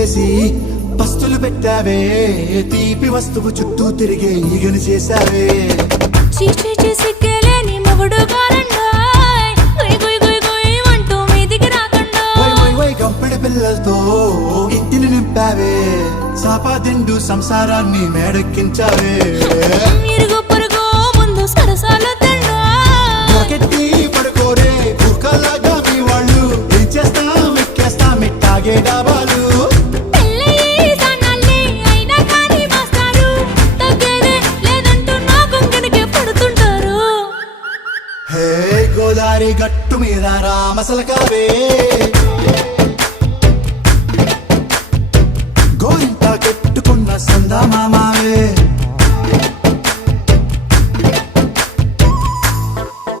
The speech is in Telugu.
ముసుగేసి పస్తులు పెట్టావే, తీపి వస్తువు చుట్టూ తిరిగే ఈగని చేసావే. చీచి సిగ్గలేని మొగుడు గారండోయ్, గుయ్ గుయ్ గుయ్ గుయ్ అంటూ మీదికి రాకండో. వై వై వై గంపెడి పిల్లలతో ఇంటిని నింపావే, సాపాదిండు సంసారాన్ని మేడెక్కించావే. ఇరుగు పొరుగు ముందు సరసాలొద్దండో. నాకెట్టి పడుకోరే కుక్కలాగా మీ వాళ్ళు, ఏం చేస్తాం ఎక్కేస్తాం ఇట్టాగే డాబాలు. పెళ్ళయి సన్నాళ్ళే అయినా కానీ మాస్తారు, తగ్గేదే లేదంటూ నా కొంకణకే పడుతుంటారు. హే గోదారి గట్టు మీద రామసలకావే,